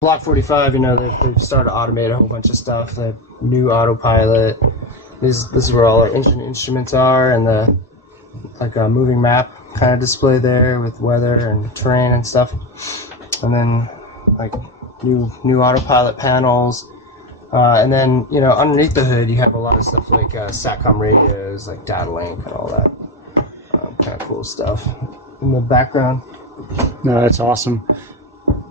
Block 45, you know, they've started to automate a whole bunch of stuff. The new autopilot. This is where all our engine instruments are, and the like a moving map kind of display there with weather and terrain and stuff. And then like new autopilot panels. And then, you know, underneath the hood you have a lot of stuff like SATCOM radios, like data link and all that kind of cool stuff in the background. No, that's awesome.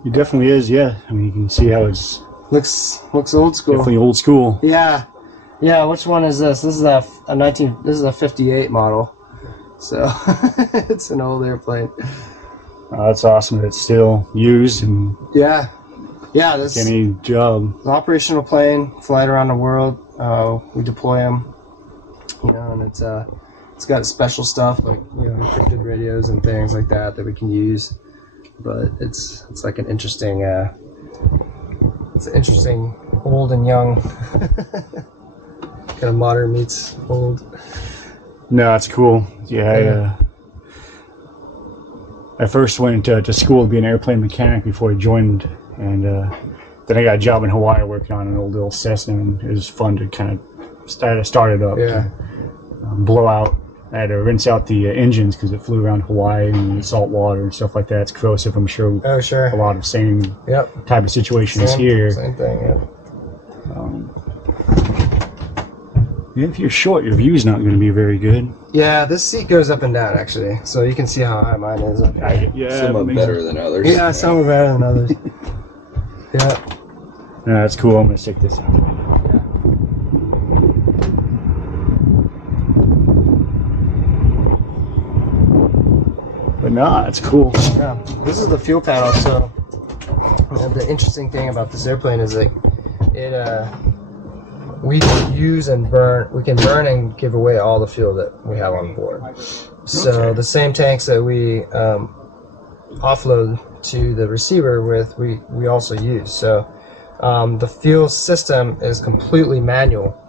It definitely is, yeah. I mean, you can see how it's looks old school. Definitely old school. Yeah, yeah. Which one is this? This is a 58 model, so it's an old airplane. That's awesome that it's still used and yeah. This any job. An operational plane, flying around the world. We deploy them, you know, and it's got special stuff like, you know, encrypted radios and things like that we can use. But it's like an interesting old and young kind of modern meets old. No, it's cool. Yeah, I first went to school to be an airplane mechanic before I joined, and then I got a job in Hawaii working on an old little Cessna, and it was fun to kind of start it up. Yeah. Blow out. I had to rinse out the engines because it flew around Hawaii and salt water and stuff like that. It's corrosive, I'm sure. Oh, sure. A lot of same type of situations here. Same thing, yeah. If you're short, your view's not going to be very good. Yeah, this seat goes up and down, actually. So you can see how high mine is. Some are better than others. Yeah, some are better than others. Yeah. No, that's cool. I'm going to stick this out. But nah, it's cool. Yeah, this is the fuel panel. So the interesting thing about this airplane is that we can use and burn. We can burn and give away all the fuel that we have on board. So the same tanks that we offload to the receiver with, we also use. So the fuel system is completely manual,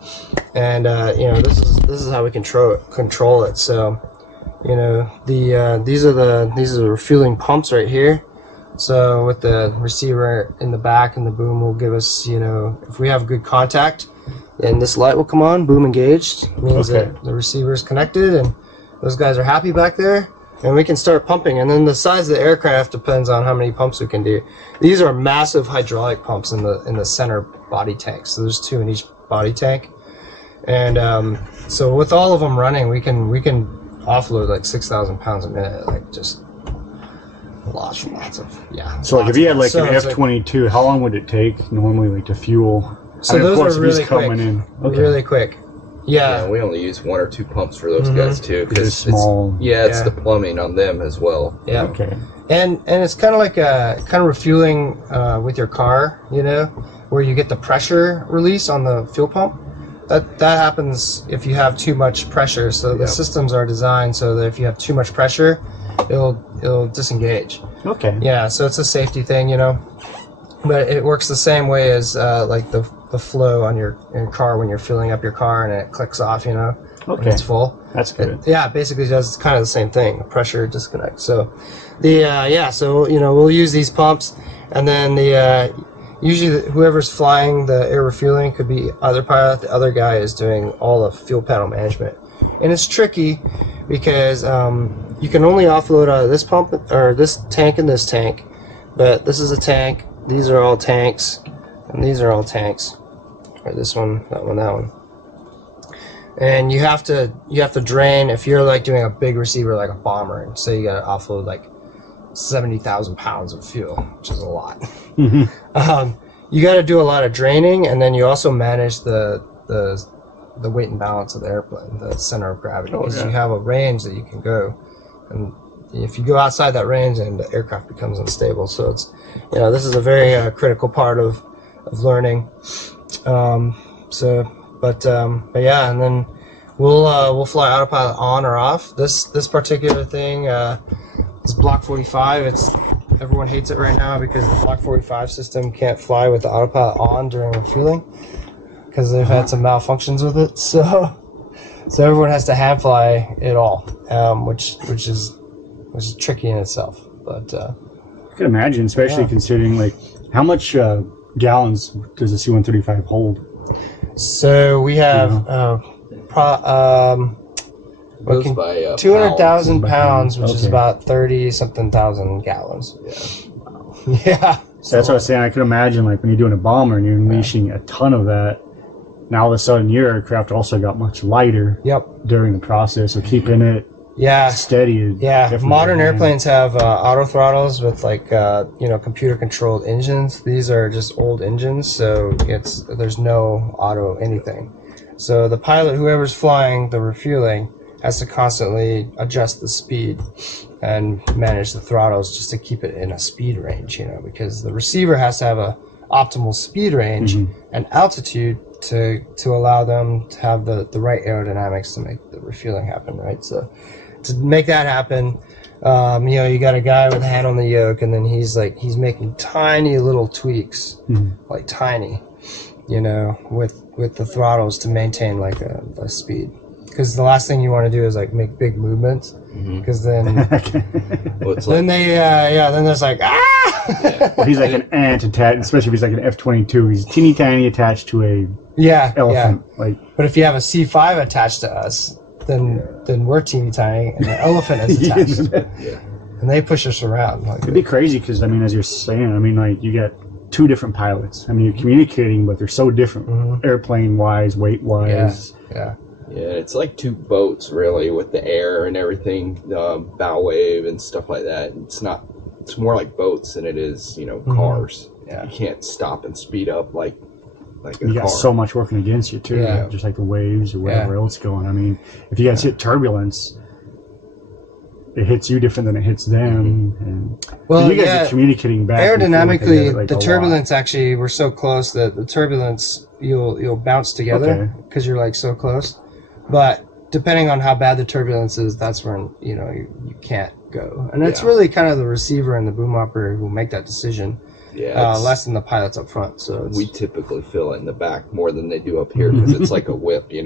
and you know, this is how we control it. So, you know, these are the refueling pumps right here. So with the receiver in the back, and the boom will give us, you know, if we have good contact, then this light will come on, boom engaged. It means that the receiver is connected and those guys are happy back there, and we can start pumping. And then the size of the aircraft depends on how many pumps we can do. These are massive hydraulic pumps in the center body tank. So there's 2 in each body tank, and so with all of them running, we can offload like 6,000 pounds a minute, like just lots of So like if you had like an F-22, how long would it take normally to fuel? So those are really quick. Really quick. Yeah, we only use 1 or 2 pumps for those guys too, because it's small. It's the plumbing on them as well. Yeah. Okay. And it's kind of like refueling with your car, you know, where you get the pressure release on the fuel pump. That happens if you have too much pressure. So the systems are designed so that if you have too much pressure, it'll disengage. Okay. Yeah. So it's a safety thing, you know, but it works the same way as like the flow on your car when you're filling up your car and it clicks off, you know, when it's full. That's good. It basically does kind of the same thing, pressure disconnect. So so, you know, we'll use these pumps, and then usually whoever's flying the air refueling could be other pilot. The other guy is doing all the fuel panel management, and it's tricky because you can only offload out of this pump or this tank and this tank, but this is a tank. These are all tanks, and these are all tanks. Or this one, that one, that one. And you have to drain if you're like doing a big receiver like a bomber, and say you gotta offload like 70,000 pounds of fuel, which is a lot. You got to do a lot of draining, and then you also manage the weight and balance of the airplane, the center of gravity, because you have a range that you can go, and if you go outside that range, then the aircraft becomes unstable. So it's, you know, this is a very critical part of learning. But yeah, and then we'll fly autopilot on or off. This particular thing. It's Block 45. Everyone hates it right now because the Block 45 system can't fly with the autopilot on during refueling because they've had some malfunctions with it. So everyone has to hand fly it all, which is tricky in itself. But I can imagine, especially considering like How much gallons does the C-135 hold? So we have Goes by 200,000 pounds, which is Okay. about 30-something thousand gallons. Yeah. Yeah. So that's what I was saying. I could imagine, like, when you're doing a bomber and you're unleashing a ton of that, now all of a sudden your aircraft also got much lighter during the process of keeping it steady. Yeah. Modern airplanes have auto throttles with, like, computer controlled engines. These are just old engines, so there's no auto anything. So the pilot, whoever's flying the refueling, has to constantly adjust the speed and manage the throttles just to keep it in a speed range, because the receiver has to have a optimal speed range and altitude to allow them to have the right aerodynamics to make the refueling happen, right? So to make that happen, you got a guy with a hand on the yoke, and then he's making tiny little tweaks, like tiny, with the throttles to maintain like a speed. Because the last thing you want to do is like make big movements, because then then there's like Well, he's like an ant attached, especially if he's like an F-22. He's teeny tiny attached to a elephant. Like, but if you have a C-5 attached to us, then we're teeny tiny, and the elephant is attached, and they push us around. Like, it'd be crazy because, I mean, as you're saying, I mean, like, you got two different pilots. I mean, you're communicating, but they're so different, airplane-wise, weight-wise. Yeah, it's like two boats, really, with the air and everything, bow wave and stuff like that. It's more like boats than it is, cars. Yeah. You can't stop and speed up like a You got car. so much working against you, too. Yeah. Just like the waves or whatever else going. I mean, if you guys hit turbulence, it hits you different than it hits them. And well, you guys are communicating back. Aerodynamically, like the turbulence actually, we're so close that the turbulence, you'll bounce together because you're like so close. But depending on how bad the turbulence is, that's when you can't go. And it's really kind of the receiver and the boom operator who make that decision. Yeah, less than the pilots up front. So we typically feel it in the back more than they do up here because it's like a whip. It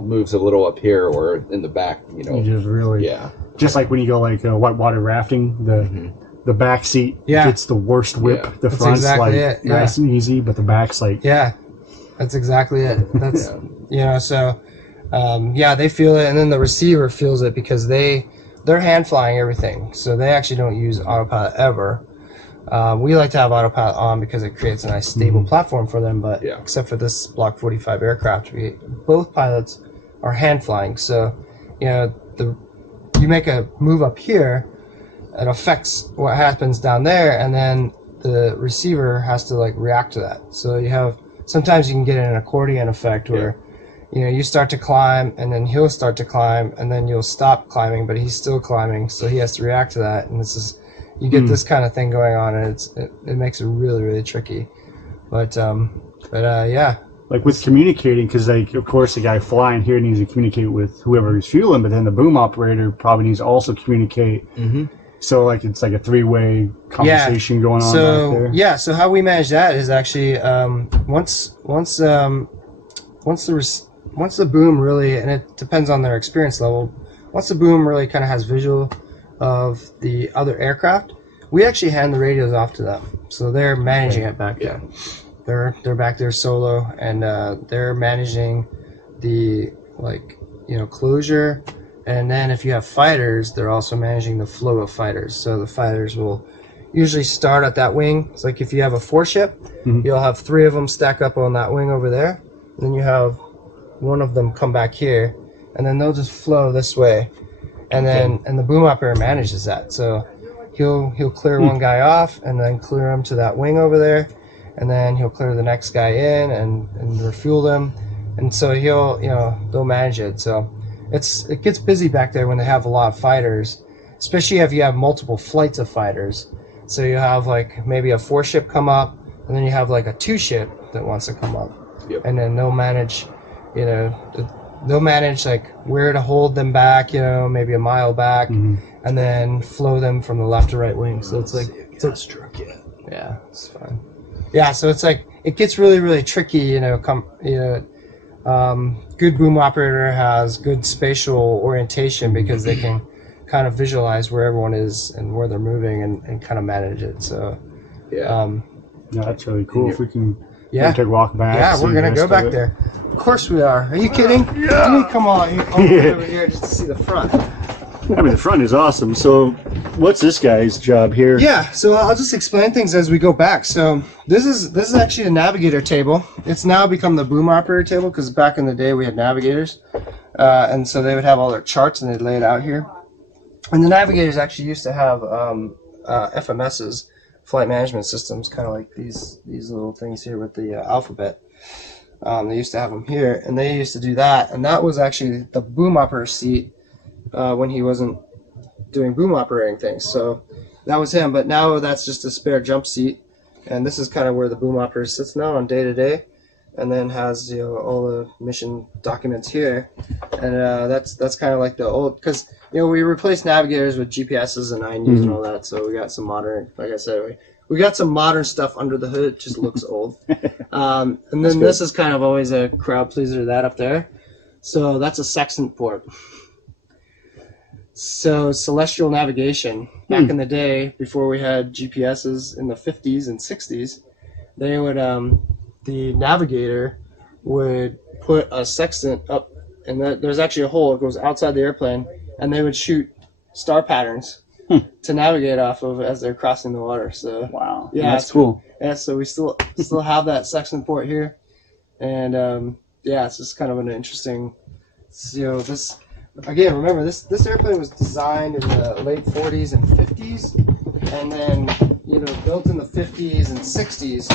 moves a little up here or in the back. You just really just like when you go like whitewater rafting, the back seat gets the worst whip. Yeah. The front's exactly like nice and easy, but the back's like that's exactly it. That's so they feel it, and then the receiver feels it because they're hand flying everything, so they actually don't use autopilot ever. We like to have autopilot on because it creates a nice stable platform for them, but except for this Block 45 aircraft, both pilots are hand flying. So, you make a move up here, it affects what happens down there, and then the receiver has to like react to that. So sometimes you can get an accordion effect where you start to climb, and then he'll start to climb, and then you'll stop climbing, but he's still climbing, so he has to react to that, and you get this kind of thing going on, and it makes it really, really tricky. But like with communicating, because like of course the guy flying here needs to communicate with whoever he's fueling, but then the boom operator probably needs to also communicate. So like it's like a three-way conversation going on back there. So how we manage that is actually once the boom really, and it depends on their experience level, once the boom really kind of has visual of the other aircraft, we actually hand the radios off to them, so they're managing it back there. They're back there solo, and they're managing the closure, and then if you have fighters, they're also managing the flow of fighters. So the fighters will usually start at that wing. It's like if you have a 4-ship, you'll have 3 of them stack up on that wing over there, and then you have one of them come back here, and then they'll just flow this way. And then the boom operator manages that. So he'll clear one guy off, and then clear him to that wing over there, and then he'll clear the next guy in and refuel them. And so they'll manage it. So it gets busy back there when they have a lot of fighters, especially if you have multiple flights of fighters. So you have like maybe a 4-ship come up, and then you have like a 2-ship that wants to come up, and then they'll manage like where to hold them back, maybe a mile back, and then flow them from the left to right wing. So it's like it's fine. So it's like it gets really, really tricky. Good boom operator has good spatial orientation because they can kind of visualize where everyone is and where they're moving and kind of manage it. So Yeah, that's really cool. If we can take a walk back. Yeah, we're gonna go back there. Of course we are. Are you kidding? Yeah. Dude, come on, you come over here just to see the front. I mean, the front is awesome. So, what's this guy's job here? Yeah, so I'll just explain things as we go back. So this is actually a navigator table. It's now become the boom operator table because back in the day we had navigators, and so they would have all their charts and they'd lay it out here. And the navigators actually used to have FMSs, flight management systems, kind of like these little things here with the alphabet. They used to have them here, and they used to do that, and that was actually the boom operator seat. When he wasn't doing boom operating things, so that was him. But now that's just a spare jump seat, and this is kind of where the boom operator sits now on day to day, and then has all the mission documents here, and that's kind of like the old, because we replaced navigators with GPSs and INUs and all that, so we got some modern, like I said, we got some modern stuff under the hood. It just looks old. And then this is kind of always a crowd pleaser, that up there. So that's a sextant port. So celestial navigation, back in the day, before we had GPSs in the 50s and 60s, they would, the navigator would put a sextant up, and there's actually a hole that goes outside the airplane, and they would shoot star patterns to navigate off of as they're crossing the water. So wow, yeah, that's cool. Yeah, so we still have that sextant port here, and yeah, it's just kind of an interesting, this. Again, remember, this airplane was designed in the late 40s and 50s, and then, built in the 50s and 60s.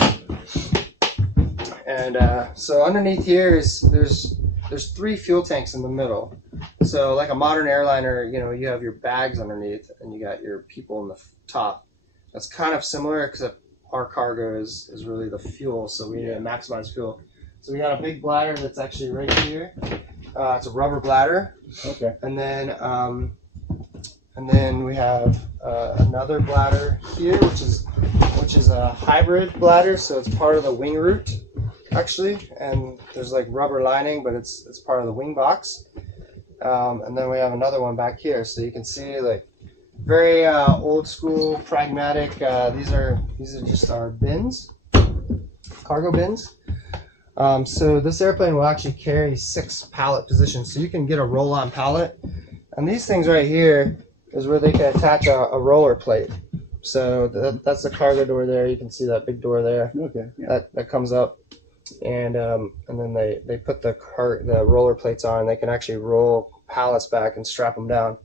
And so underneath here there's 3 fuel tanks in the middle. So like a modern airliner, you have your bags underneath, and you got your people in the top. That's kind of similar, except our cargo is really the fuel, so we need to maximize fuel. So we got a big bladder that's actually right here. It's a rubber bladder. Okay. And then we have another bladder here, which is a hybrid bladder. So it's part of the wing root, actually, and there's like rubber lining, but it's part of the wing box. And then we have another one back here, so you can see like very old school, pragmatic. These are just our bins, cargo bins. So this airplane will actually carry 6 pallet positions, so you can get a roll-on pallet, and these things right here is where they can attach a roller plate. So that's the cargo door there. You can see that big door there. Okay. Yeah. That comes up, and then they put the roller plates on. They can actually roll pallets back and strap them down.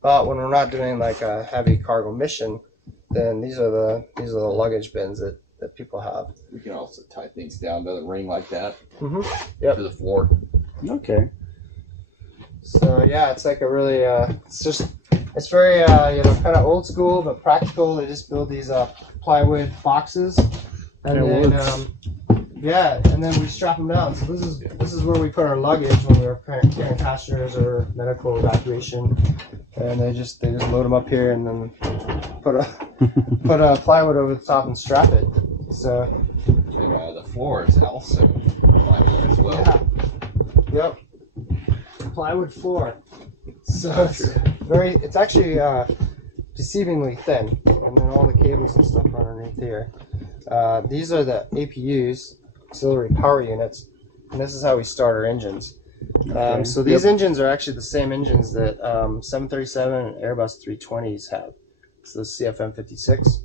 But when we're not doing like a heavy cargo mission, then these are the luggage bins that people have. We can also tie things down to the ring like that. Yep. To the floor. Okay. So yeah, it's like a really it's very kind of old school but practical. They just build these plywood boxes, and then we strap them down. So this is where we put our luggage when we're carrying passengers or medical evacuation, and they just load them up here and then put a plywood over the top and strap it. So and the floor is also plywood as well. Yeah. Yep. Plywood floor. So it's actually deceivingly thin, and then all the cables and stuff are underneath here. These are the APUs, auxiliary power units, and this is how we start our engines. So these engines are actually the same engines that 737 and Airbus 320s have. It's the CFM56,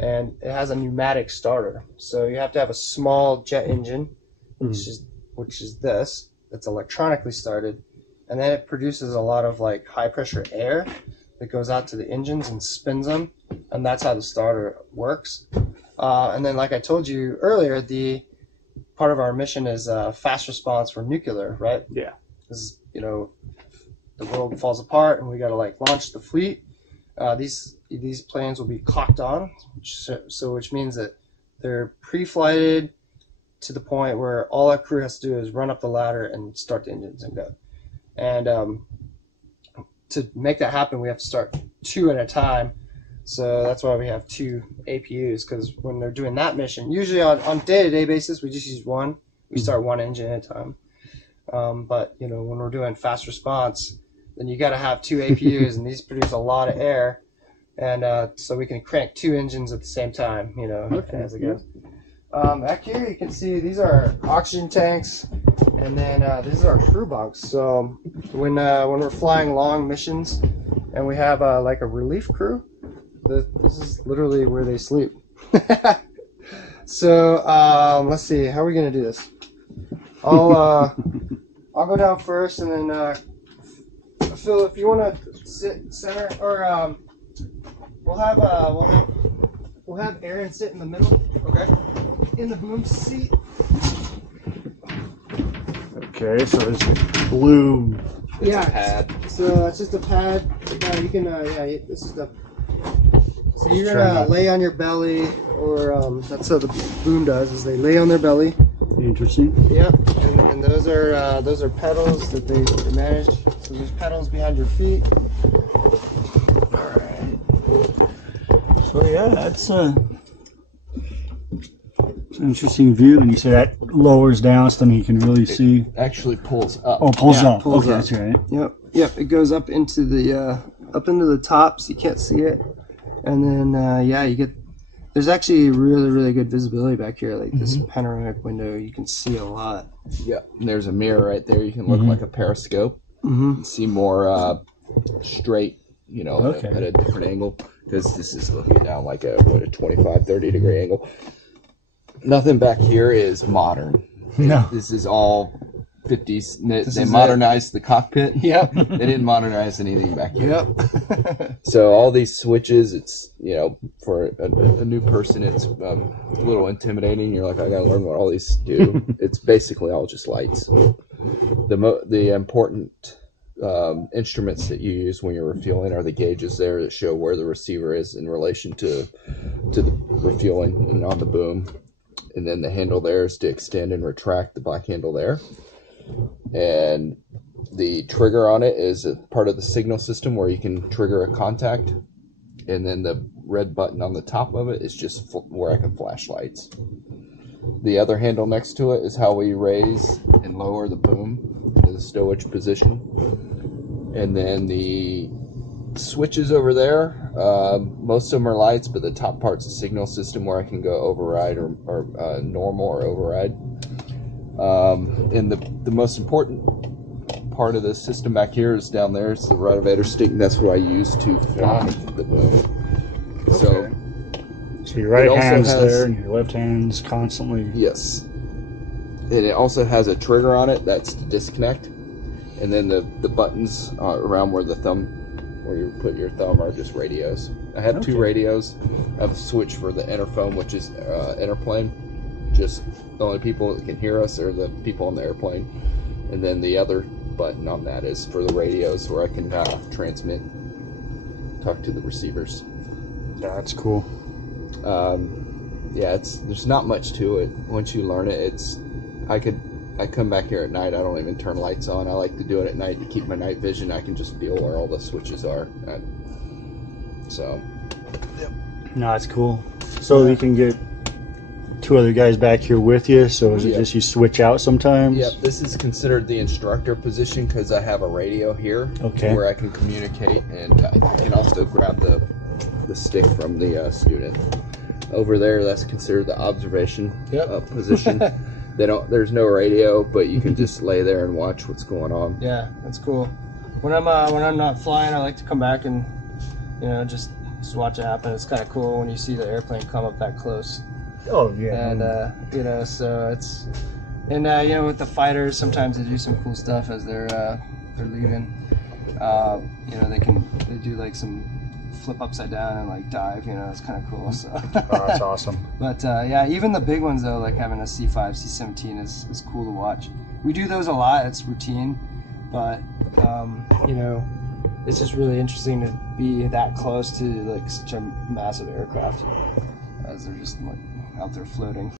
and it has a pneumatic starter. So you have to have a small jet engine, which is this. It's electronically started, and then it produces a lot of like high pressure air that goes out to the engines and spins them, and that's how the starter works. And then, like I told you earlier, the part of our mission is fast response for nuclear, right? Yeah. Because the world falls apart and we got to like launch the fleet. These planes will be clocked on, which means that they're pre-flighted to the point where all our crew has to do is run up the ladder and start the engines and go. And to make that happen, we have to start 2 at a time. So that's why we have 2 APUs, because when they're doing that mission, usually on day-to-day basis, we just use 1. We start 1 engine at a time. But when we're doing fast response, then you got to have 2 APUs, and these produce a lot of air, and so we can crank 2 engines at the same time. As it goes. Back here you can see these are oxygen tanks, and then these are our crew bunks. So when we're flying long missions and we have like a relief crew, this is literally where they sleep. So let's see, how are we gonna do this? I'll go down first, and then Phil, if you want to sit center, or we'll have Aaron sit in the middle. Okay. In the boom seat. Okay, so there's blue. Yeah. Pad. So it's just a pad. You can this is the. So you're gonna lay on your belly, or that's how the boom does. Is they lay on their belly. Interesting. Yep. And those are pedals that they manage. So there's pedals behind your feet. All right. So yeah, that's an interesting view. And you say that lowers down, so then you can really see. Actually pulls up. Oh, pulls up. Pulls okay, up. that's right. Yep. Yep. It goes up into the top, so you can't see it. And then yeah, you get. There's actually really good visibility back here. Like this panoramic window, you can see a lot. Yeah, and there's a mirror right there. You can look like a periscope. And see more straight, you know, at a different angle, because this is looking down like a 25-30 degree angle. Nothing back here is modern. No, this is all 50s. They modernized the cockpit. Yep. They didn't modernize anything back here. Yep. So all these switches, it's, you know, for a new person, it's a little intimidating. You're like, I gotta learn what all these do. It's basically all just lights. The important instruments that you use when you're refueling are the gauges there that show where the receiver is in relation to the refueling and on the boom. And then the handle there is to extend and retract the black handle there. And the trigger on it is a part of the signal system where you can trigger a contact. And then the red button on the top of it is just where I can flash lights. The other handle next to it is how we raise and lower the boom to the stowage position. And then the switches over there, most of them are lights, but the top part's a signal system where I can go override or normal or override. And the most important part of the system back here is down there. It's the rotovator stick, and that's what I use to fly the boom. Okay. So your right hand's there and your left hand's constantly. Yes. And it also has a trigger on it that's to disconnect. And then the buttons around where where you put your thumb, are just radios. I have two radios. I have a switch for the interphone, which is interplane. Just the only people that can hear us are the people on the airplane. And then the other button on that is for the radios, where I can transmit, talk to the receivers. Yeah, that's cool. Yeah, there's not much to it. Once you learn it, I come back here at night. I don't even turn lights on. I like to do it at night to keep my night vision. I can just feel where all the switches are. No, that's cool. So you can get two other guys back here with you. So is it just you switch out sometimes? Yep. This is considered the instructor position because I have a radio here where I can communicate, and I can also grab the stick from the student. Over there, that's considered the observation position. There's no radio, but you can just lay there and watch what's going on. Yeah, that's cool. When I'm not flying, I like to come back and, you know, just watch it happen. It's kind of cool when you see the airplane come up that close. Oh yeah. And you know, so it's, and you know, with the fighters, sometimes they do some cool stuff as they're leaving. You know, they do like some flip upside down and like dive. You know, it's kind of cool. So. Oh, that's awesome. But yeah, even the big ones though, like having a C5, C-17 is cool to watch. We do those a lot. It's routine, but you know, it's just really interesting to be that close to like such a massive aircraft as they're just like out there floating.